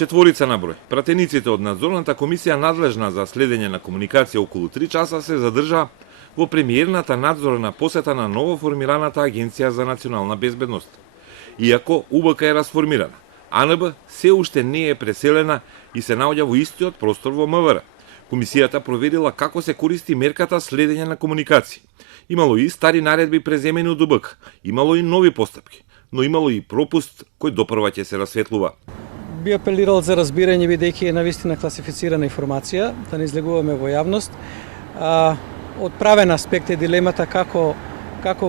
Четворица на број. Пратениците од надзорната комисија надлежна за следење на комуникација околу 3 часа се задржа во премиерната надзорна посета на новоформираната Агенција за национална безбедност. Иако УБК е расформирана, АНБ се уште не е преселена и се наоѓа во истиот простор во МВР. Комисијата проверила како се користи мерката следење на комуникации. Имало и стари наредби преземени од УБК, имало и нови постапки, но имало и пропуст кој допрва ќе се расветлува. Би апелирал за разбирање, бидејќи е навистина класифицирана информација, да не излегуваме во јавност. Од правен аспект е дилемата како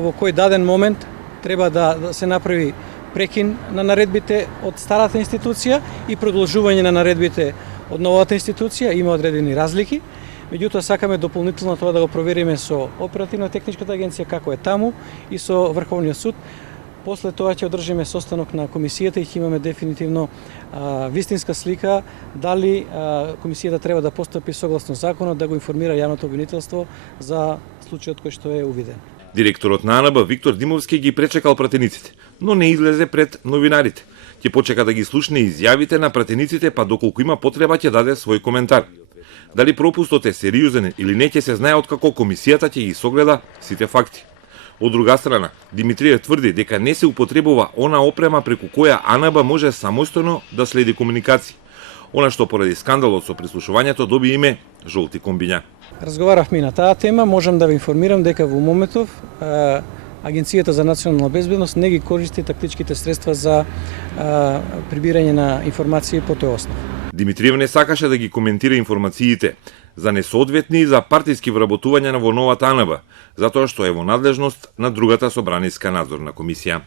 во кој даден момент треба да се направи прекин на наредбите од старата институција и продолжување на наредбите од новата институција. Има одредени разлики. Меѓутоа, сакаме дополнително тоа да го провериме со оперативно-техничката агенција како е таму и со Врховниот суд. После тоа ќе одржиме состанок на комисијата и ќе имаме дефинитивно вистинска слика дали комисијата треба да постапи согласно законот, да го информира јавното обвинителство за случајот кој што е увиден. Директорот на АНБ Виктор Димовски ги пречекал пратениците, но не излезе пред новинарите. Ќе почека да ги слушне изјавите на пратениците, па доколку има потреба ќе даде свој коментар. Дали пропустот е сериозен или не ќе се знае откако комисијата ќе ги согледа сите факти. Од друга страна, Димитриев тврди дека не се употребува она опрема преку која АНБ може самостојно да следи комуникации. Она што поради скандалот со прислушувањето доби име жолти комбиња. Разговаравме и на таа тема, можам да ве информирам дека во моментов Агенцијата за национална безбедност не ги користи тактичките средства за прибирање на информации по тој основ. Димитриев не сакаше да ги коментира информациите за несоодветни и за партиски вработувања во новата АНБ, затоа што е во надлежност на другата собраниска надзорна комисија.